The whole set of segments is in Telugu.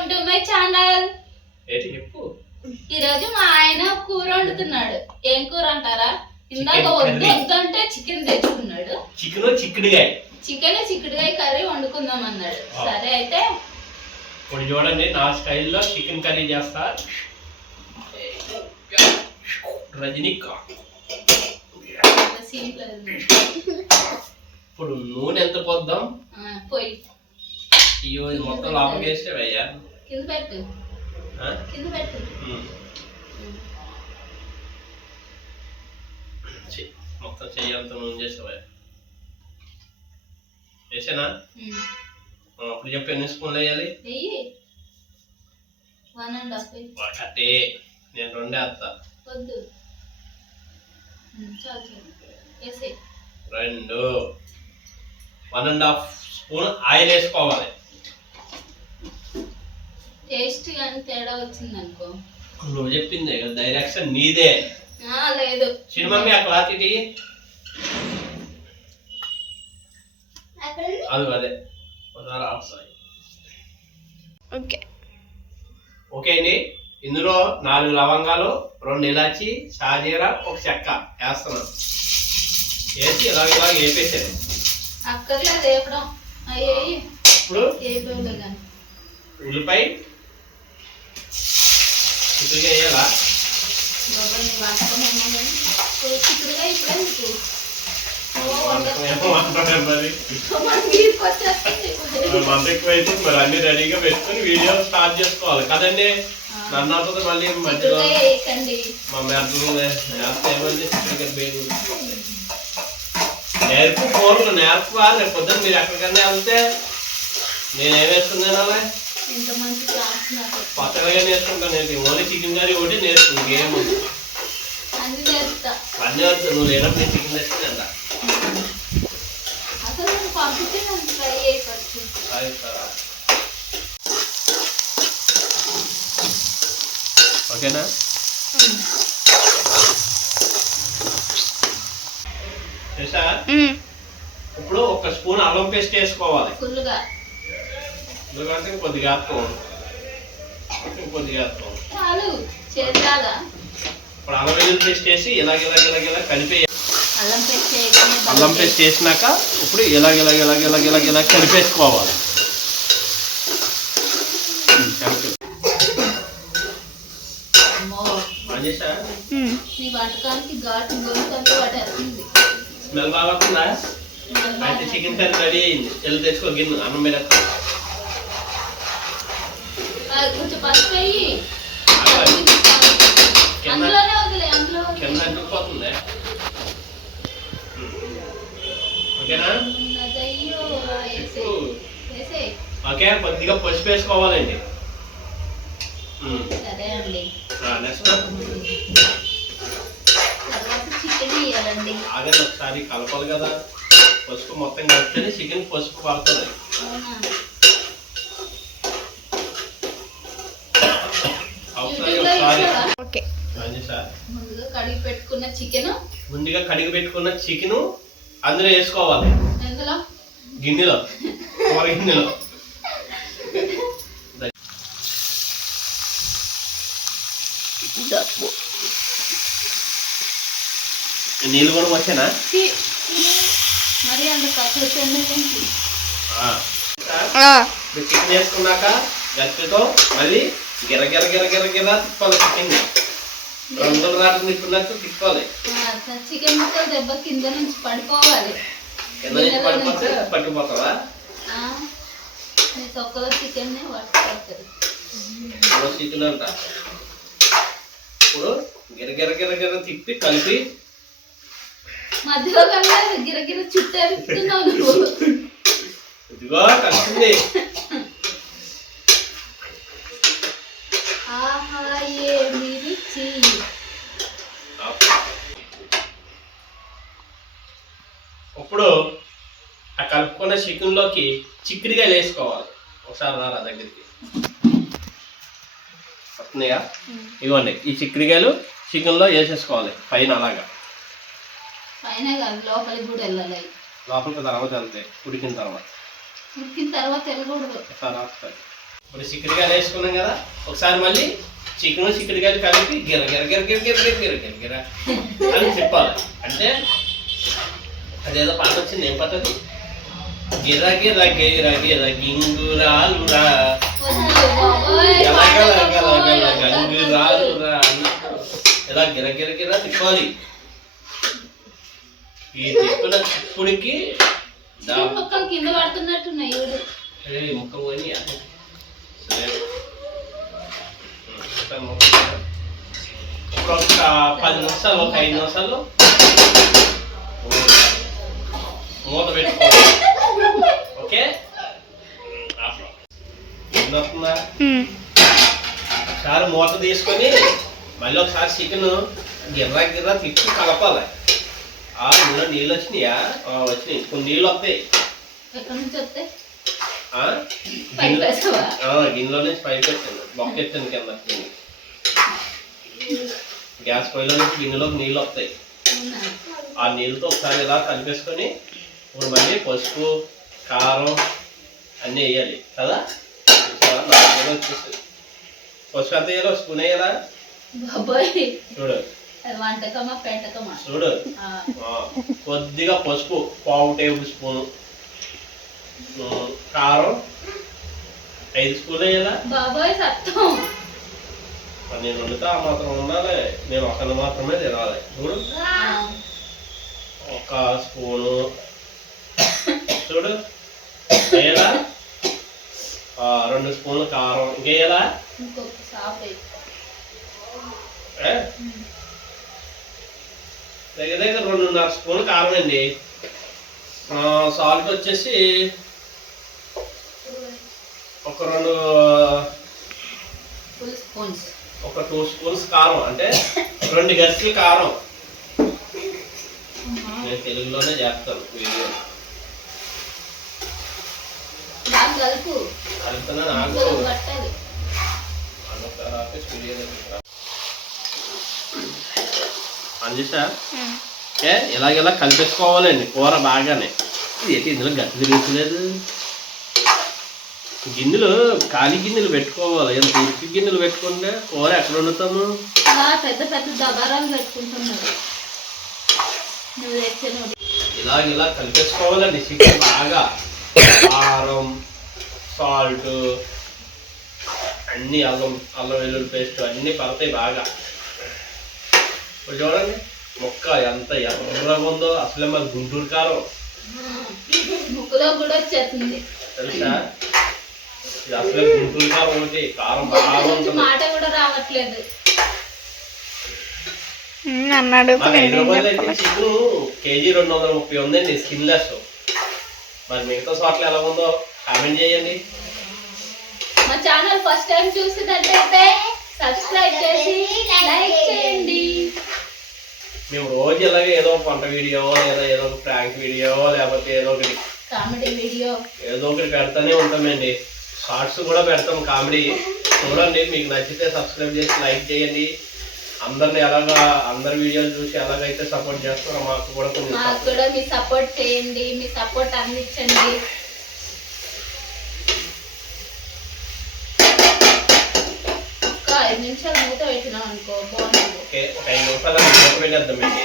Welcome to my channel. ఈరోజు మా ఆయన కూర వండుతున్నాడు. ఏం కూర అంటారా? ఇందాక వద్దు వద్దు అంటే చికెన్ తెచ్చుకున్నాడు. చిక్కుడుగాయ కర్రీ వండుకుందాం అన్నాడు. సరే అయితే ఇప్పుడు చూడండి నా స్టైల్లో చికెన్ కర్రీ చేస్తా. రజనీకాంత్. ఇప్పుడు నూనె ఎంత పోద్దాం? పోయి ఈరోజు మొత్తం లోపలికి వేస్తే అయ్యా కింద పెట్టు. మొత్తం చెయ్యంత నూనె చేసావా? వేసానా? అప్పుడు చెప్పి ఎన్ని స్పూన్లు వేయాలి? ఒకటే, నేను రెండే వేస్తా. 2 1.5 స్పూన్ ఆయిల్ వేసుకోవాలి. టేస్ట్ కానీ తేడా వచ్చింది అనుకో. నువ్వు చెప్పింది డైరెక్షన్ నీదే. లేదు సినిమా అక్కడ అదే ఓకే అండి. ఇందులో 4 లవంగాలు, 2 ఇలాచి, షాజీరా, 1 చెక్క వేస్తున్నాం. వేసి ఇలాగ వేపేసాను. అక్కర్లేదు వేపడం. ఇప్పుడు ఉల్లిపాయ చిక్కుడుగా వేయాలా? ఎక్కువైతే మరి అన్ని రెడీగా పెట్టుకుని వీడియో స్టార్ట్ చేసుకోవాలి కదండి. నన్ను అవుతుంది మళ్ళీ మధ్యలో మా మెదలు ఏమంది నేర్పు ఫోన్లు నేర్పురా. రేపు పొద్దున్న మీరు ఎక్కడికన్నా వెళ్తే నేనేం వేసుకున్నాను కొత్తగా నేర్చుకుంటాను. నేను ఓన్లీ చికెన్ కర్రీ ఒకటి నేర్చుకున్నాను. ఇంకేం అన్నీ వద్దు. నువ్వు లేనప్పుడు నేను చికెన్ తెచ్చుకున్నా. ఓకేనా? ఇప్పుడు 1 స్పూన్ అల్లం పేస్ట్ వేసుకోవాలి. ఎందుకంటే కొద్దిగా ఇప్పుడు అల్లం వెల్లుల్లి పేస్ట్ వేసి ఇలాగ కలిపేయాలి. అల్లం పేస్ట్ వేసినాక ఇప్పుడు ఇలాగ కలిపేసుకోవాలి. స్మెల్ బాగా వస్తుందా? అయితే చికెన్ కర్రీ రెడీ అయింది. వెళ్ళి తెచ్చుకో గిన్నె. అన్నం పెడతా. కింద అంటుకుపోతుంది. ఓకేనా? ఓకే. కొద్దిగా పసుపు వేసుకోవాలండి. ఆగండి ఒకసారి కలపాలి కదా. పసుపు మొత్తం కలిపితేనే చికెన్ పసుపు పడుతుంది. ముందుగా కడిగి పెట్టుకున్న చికెన్ అందులో వేసుకోవాలి. గిన్నెలో కూర గిన్నెలో నీళ్ళు కూడా వచ్చానా? చికెన్ వేసుకున్నాక గట్టితో మళ్ళీ గిర తిప్పాలి. చికెన్ 2 రాత్రి తిప్పినట్టు తిప్పాలి. చికెన్ ముక్కలు దెబ్బ కింద నుంచి పడిపోవాలి. కింద నుంచి పడిపోతే పట్టుకుపోతావా? తొక్కలో చికెన్ చికెన్ అంట. ఇప్పుడు గిర తిప్పి కలిపి మధ్యలో గిరగిర చుట్టూ ఇదిగో కలిసింది. ఇప్పుడు ఆ కలుపుకున్న చికెన్ లోకి చిక్కుడుకాయలు వేసుకోవాలి. ఒకసారి రారా దగ్గరికి. వస్తున్నాయా? ఇవ్వండి. ఈ చిక్కుడుకాయలు చికెన్ లో వేసేసుకోవాలి. పైన అలాగా లోపలికి కూడా వెళ్ళాలి. లోపలికి తర్వాత వెళ్తాయి. ఉడికిన తర్వాత వెళ్ళకూడదు. ఇప్పుడు చిక్కుడుకాయలు వేసుకున్నాం కదా, ఒకసారి మళ్ళీ చికెన్ చిక్కుడుకాయలు కలిపి గిర గిర గిర గిర గిర గిర గిర గిర గిర అని చెప్పాలి. అంటే అదేదో పాట వచ్చింది, ఏం పాట అది? గిర గిర గిర గిర గింగురాలురా గంగురాలురా ఇలా గిర గిర గిర తిప్పాలి. ఈ తిప్పిన తిప్పుడికి ముక్కలు కింద పడుతున్నట్టున్నాయి. ముక్క పోయి ఒక 10 నిమిషాలు, ఒక 5 నిమిషాలు మూత పెట్టుకోవాలి. ఓకే, వస్తుందా? ఒకసారి మూత తీసుకొని మళ్ళీ ఒకసారి చికెన్ గిర్రా గిర్రా తిప్పి కలపాలి. ఇందులో నీళ్ళు వచ్చినాయా? వచ్చినాయి. కొన్ని నీళ్ళు వస్తాయి. గిన్నెలో నుంచి పైకి వచ్చాను, బొక్క ఎత్తాను కింద. గ్యాస్ పొయ్యిలో నుంచి గిన్నెలోకి నీళ్ళు వస్తాయి. ఆ నీళ్ళతో ఒకసారి ఇలా కలిపేసుకొని ఇప్పుడు మళ్ళీ పసుపు కారం అన్నీ వేయాలి కదా. వచ్చేసి పసుపు ఎంత వేయాలో స్పూన్ వేయాలా? చూడు చూడు, కొద్దిగా పసుపు 1/2 టేబుల్ స్పూను, కారం 5 స్పూన్లు వేయాలా? నేను వండుతా ఆ మాత్రం ఉండాలి, నేను ఒకరిని మాత్రమే తినాలి. చూడు, 1 స్పూను చూడు వేయాలా? 2 స్పూన్లు కారం ఇంకేయాలా? దగ్గర దగ్గర 2.5 స్పూన్లు కారం అండి. సాల్ట్ వచ్చేసి ఒక 2 స్పూన్స్ కారం, అంటే 2 గరిటెలు కారం. నేను తెలుగులోనే చేస్తాను వీడియో. కలుపుతున్నా నాకు అందిసా. ఇలాగెలా కలిపేసుకోవాలండి కూర బాగానే. ఏంటి ఇందులో గట్టి తిరుగుతులేదు? గిన్నెలు ఖాళీ గిన్నెలు పెట్టుకోవాలి. ఎంత ఇరుకు గిన్నెలు పెట్టుకుంటే కూర ఎక్కడ వండుతాము? పెద్ద పెద్ద దబారాలు పెట్టుకుంటున్నారు. ఇలా కలిపేసుకోవాలండి. చికెన్ బాగా కారం, సాల్ట్ అన్నీ, అల్లం వెల్లుల్లి పేస్ట్ అన్నీ పడతాయి బాగా. ఇప్పుడు చూడండి ముక్క ఎంత ఎర్రగా ఉందో. అసలే మాకు గుంటూరు కారం ముక్కలో కూడా వచ్చేస్తుంది తెలుసా. ఇది అసలే గుంటూరు కారం ఒకటి, కారం బాగా ఉంటుంది. మాట కూడా రావట్లేదు. హైదరాబాద్ అయితే చికెన్ కేజీ 230 ఉందండి స్కిన్లెస్. మరి మిగతా చోట్ల ఎలా ఉందో కామెంట్ చేయండి. మా ఛానల్ ఫస్ట్ టైం చూసినట్లయితే సబ్స్క్రైబ్ చేసి లైక్ చేయండి. మేము రోజు ఇలాగే ఏదో ఒక వంట వీడియో లేదా ఏదో ఒక ప్రాంక్ వీడియో లేకపోతే ఏదో ఒకటి కామెడీ వీడియో ఏదో ఒకటి పెడతానే ఉంటామండి. షార్ట్స్ కూడా పెడతాం కామెడీ. చూడండి, మీకు నచ్చితే సబ్స్క్రైబ్ చేసి లైక్ చేయండి. అందరి వీడియోలు చూసి ఎలాగైతే సపోర్ట్ చేస్తారో మాకు కూడా మీ సపోర్ట్ చేయండి. మీ సపోర్ట్ అందించండి. ఒక 5 నిమిషాలు మూత పెట్టినాం అనుకో బాగుంటుంది. ఓకే, ఒక 5 నిమిషాలు మూత పెట్టేద్దామండి.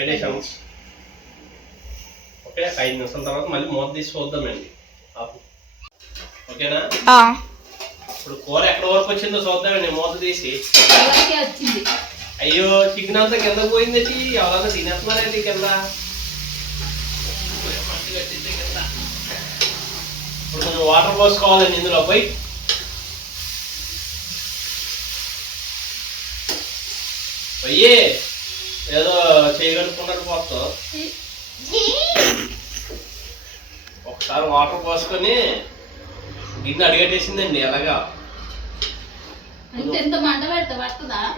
పెట్టేసాము. ఓకే, 5 నిమిషాల తర్వాత మళ్ళీ మూత తీసి చూద్దామండి. ఓకేనా? ఇప్పుడు కూర ఎక్కడ వరకు వచ్చిందో చూద్దామండి మూత తీసి. అయ్యో, చికెన్ అంతా కింద పోయిందండి. ఎవరన్నా తినేస్తున్నారండి కింద. ఇప్పుడు కొంచెం వాటర్ పోసుకోవాలండి ఇందులో. పోయి పోయి ఏదో చేయగలుగుకున్నట్టు పోతాం. ఒకసారి వాటర్ పోసుకొని గిన్నె అడిగట్టేసిందండి. అలాగా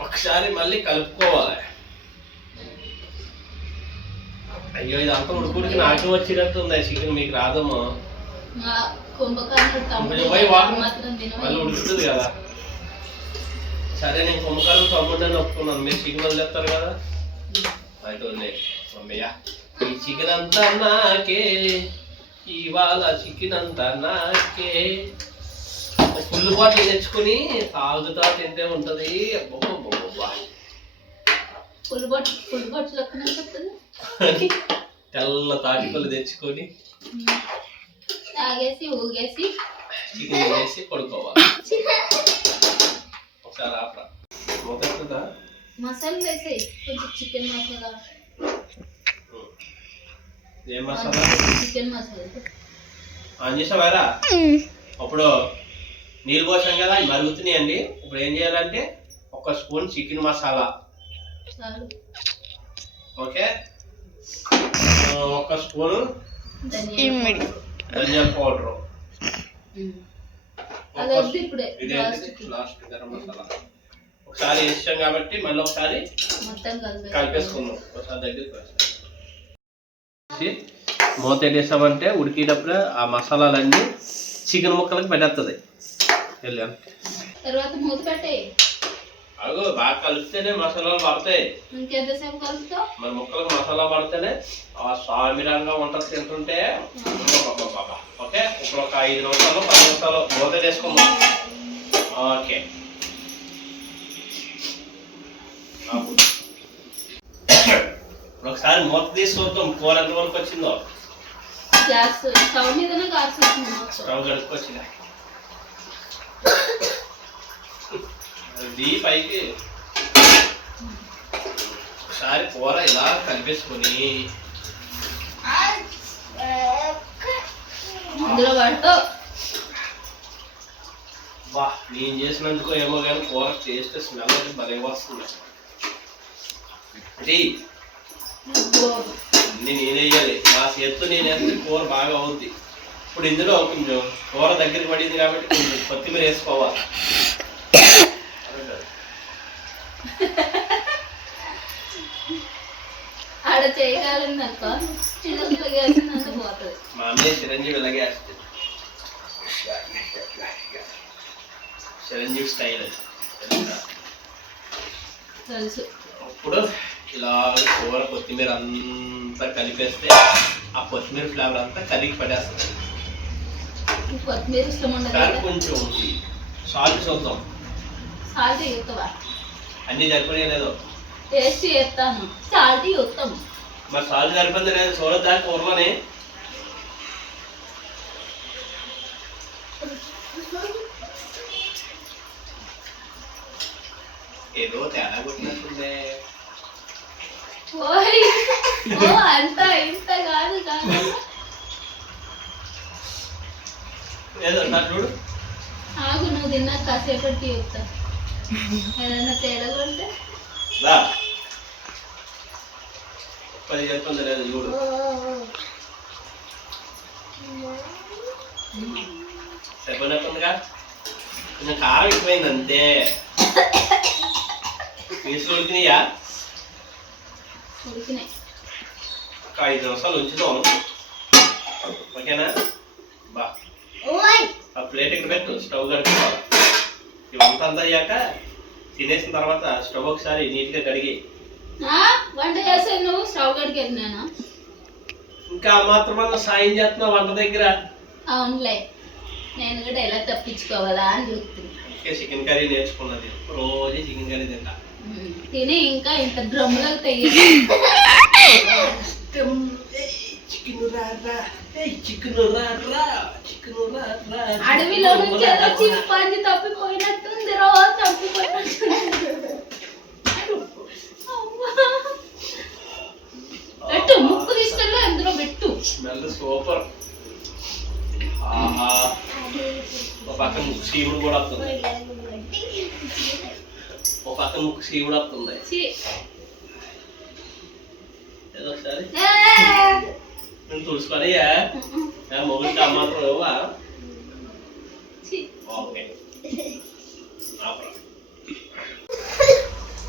ఒకసారి మళ్ళీ కలుపుకోవాలి. అయ్యో, ఇదంతా ఉడుకుడికి నాకు వచ్చినట్టు ఉంది చికెన్. మీకు రాదమ్మా. పోయి వాటర్ మళ్ళీ ఉడుకుతుంది కదా. సరే, నేను కుంభకారం తమ్ముడని ఒప్పుకున్నాను. మీరు చికెన్ వదిలేస్తారు కదా. అయితే మమ్మయ్య, ఈ చికెన్ అంతా నాకే ఇవాళ చికెన్ అంతా నాకే. ఫుల్ బాటిల్ తెచ్చుకొని తాగుతా తింటే ఉంటది. అబ్బబ్బబ్బబ్బా. ఫుల్ బాటిల్ లెక్కనే చెప్తుంది. తెల్ల తాటిపళ్ళు తెచ్చుకొని తాగేసి ఊగేసి చికెన్ వేసి పడుకోవాలి. ఒకసారి ఆపరా మొదట మసాలా వేసి కొంచెం చికెన్ మసాలా. ఏం మసాలా? చికెన్ మసాలా ఆన్ చేసావారా? అప్పుడు నీళ్ళు పోసాం కదా, అవి మరుగుతున్నాయండి. ఇప్పుడు ఏం చేయాలంటే 1 spoon chicken masala, okay, 1 spoon ధనియా పౌడర్, లాస్ట్ గరం మసాలా. ఒకసారి వేసాం కాబట్టి మళ్ళీ ఒకసారి కలిపేసుకుందాం. ఒకసారి దగ్గరికి మూత వేసామంటే ఉడికేటప్పుడు ఆ మసాలాలన్నీ చికెన్ ముక్కలకు పెట్టేస్తుంది. తర్వాత మూత పెట్టే అగో బాగా కలిపితేనే మసాలాలు పడతాయి. ఇంకెంతసేపు కలుపుతావు? మరి ముక్కలకు మసాలా పడితేనే ఆ సామిరంగా ఉంటుంది తింటుంటే. ఓకే, ఇప్పుడు ఒక 5 నిమిషాలు 10 నిమిషాలు మూత వేసుకుందాం. ఓకే, ఒకసారి మూత తీసి చూద్దాం కూర ఎంత వరకు వచ్చిందో. గ్యాస్ స్టవ్ మీదనే కాల్చుకుంటున్నాం. స్టవ్ గడుపుకొచ్చింది అది పైకి. ఒకసారి కూర ఇలా కలిపేసుకొని ఇందులో పడతావు. బా, నేను చేసినందుకు ఏమో కానీ కూర టేస్ట్ స్మెల్ అనేది భలే వస్తుంది. అది నేనే వేయాలి, నా చేతితో నేను వేస్తే కూర బాగా అవుద్ది. ఇప్పుడు ఇందులో కొంచెం కూర దగ్గరికి పడింది కాబట్టి కొంచెం కొత్తిమీర వేసుకోవాలి. ఆడ చేయగలిగిందనుకో చిన్నపిల్లగేసిందంటే పోతుంది. మా అన్నయ్య చిరంజీవి ఇలాగే వేస్తుంది. చిరంజీవి స్టైల్ తెలుసు. అప్పుడు ఇలా కూర కొత్తిమీర అంతా కలిపేస్తే ఆ కొత్తిమీర ఫ్లేవర్ అంతా కలిగి పడేస్తుంది. కొత్తిమీర ఇష్టం ఉండదు. కొంచెం సాల్ట్ చూద్దాం. సాల్ట్ చూస్తావా? అన్ని సరిపోయా లేదో టేస్ట్ చేస్తాను. సాల్ట్ చూస్తాం. మరి సాల్ట్ సరిపోయింది లేదు చూడద్దా కూరలోనే. ఏదో తేడా కొట్టినట్టుందే. అంత ఇంత కాదు కాదు. ఏదో చూడు. ఆగు, నువ్వు తిన్నా కాసేపటి చెప్తా. ఏదన్నా తేడా కొడితే 10 చెప్తుంది లేదు చూడు. సరిపోయినట్టుందిగా. కొంచెం కారం ఎక్కువైంది అంతే. పీసులు ఉడికినాయా? ఉడికినాయి. ఒక 5 నిమిషాలు ఉంచుదాం. ఓకేనా? బా, ఆ ప్లేట్ ఇక్కడ పెట్టు, స్టవ్ కడుక్కోవాలి. ఇవంతా అంతా అయ్యాక తినేసిన తర్వాత స్టవ్ ఒకసారి నీట్గా కడిగి. వంట చేసే నువ్వు స్టవ్ కడిగి వెళ్ళినా ఇంకా మాత్రమన్నా సాయం చేస్తున్నావు వంట దగ్గర. అవునులే, నేను కూడా ఎలా తప్పించుకోవాలా అని చూస్తుంది. చికెన్ కర్రీ నేర్చుకున్నది, రోజు చికెన్ కర్రీ తింటా. తిని ఇంకా ఇంత డ్రమ్ములు అవుతాయి. అడవిలో నుంచి ఏదో చింపాంజీ తప్పిపోయినట్టుంది. రోజు తప్పిపోయినట్టుంది. పెట్టు, ముక్కు తీసుకెళ్ళి అందులో పెట్టు. Smell super. ఒక పక్క ముక్కు సీముడు కూడా వస్తుంది. ఒక పక్క ముక్కు సీముడు వస్తుంది. ఏదో ఒకసారి నేను తుడుచుకోనయ్యా మొగుడికి ఆ మాత్రం ఇవ్వవా? ఓకే,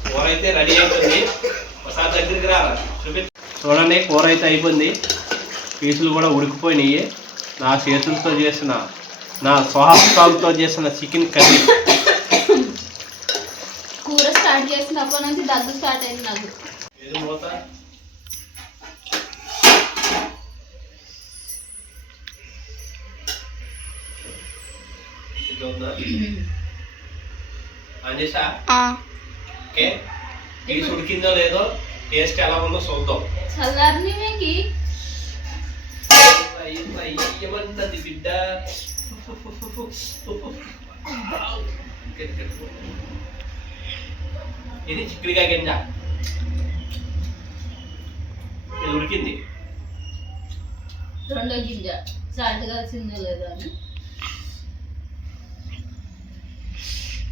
కూర అయితే రెడీ అయిపోయింది. ఒకసారి దగ్గరికి రారా చూపి. చూడండి, కూర అయితే అయిపోయింది. పీసులు కూడా ఉడికిపోయినాయి. నా చేతులతో చేసిన, నా స్వహస్తాలతో చేసిన చికెన్ కర్రీ. కూర స్టార్ట్ చేసినప్పటి నుంచి దగ్గు స్టార్ట్ అయింది నాకు. ఏది మూత? మంచిగా ఉందా అంజేసా ఓకే పీస్ ఉడికిందో లేదో టేస్ట్ ఎలా ఉందో చూద్దాం చల్లారిని మీకు ఏమన్నది బిడ్డ ఇది చిక్కుడుకాయ గింజ ఇది ఉడికింది రెండో గింజ సాల్ట్ కలిసిందో లేదో అని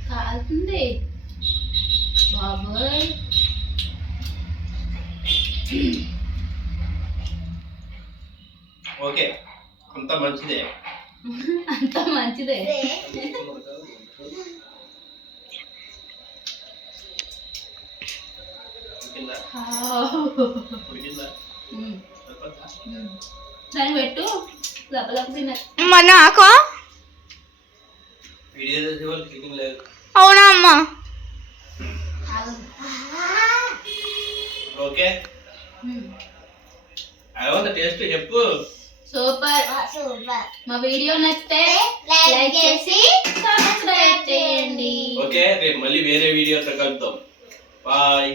కాలుతుంది బాబోయ్ ఓకే అంత మంచిదే అంత మంచిదే దాన్ని పెట్టు లపలప తిన్న నాకు వీడియో చేసే వాళ్ళు చికెన్ లేదు అవునా అమ్మా ఓకే అలా టేస్ట్ చెప్పు సూపర్ మా వీడియో నచ్చితే లైక్ చేసి సబ్స్క్రైబ్ చేయండి ఓకే రేపు మళ్ళీ వేరే వీడియోతో కలుద్దాం బాయ్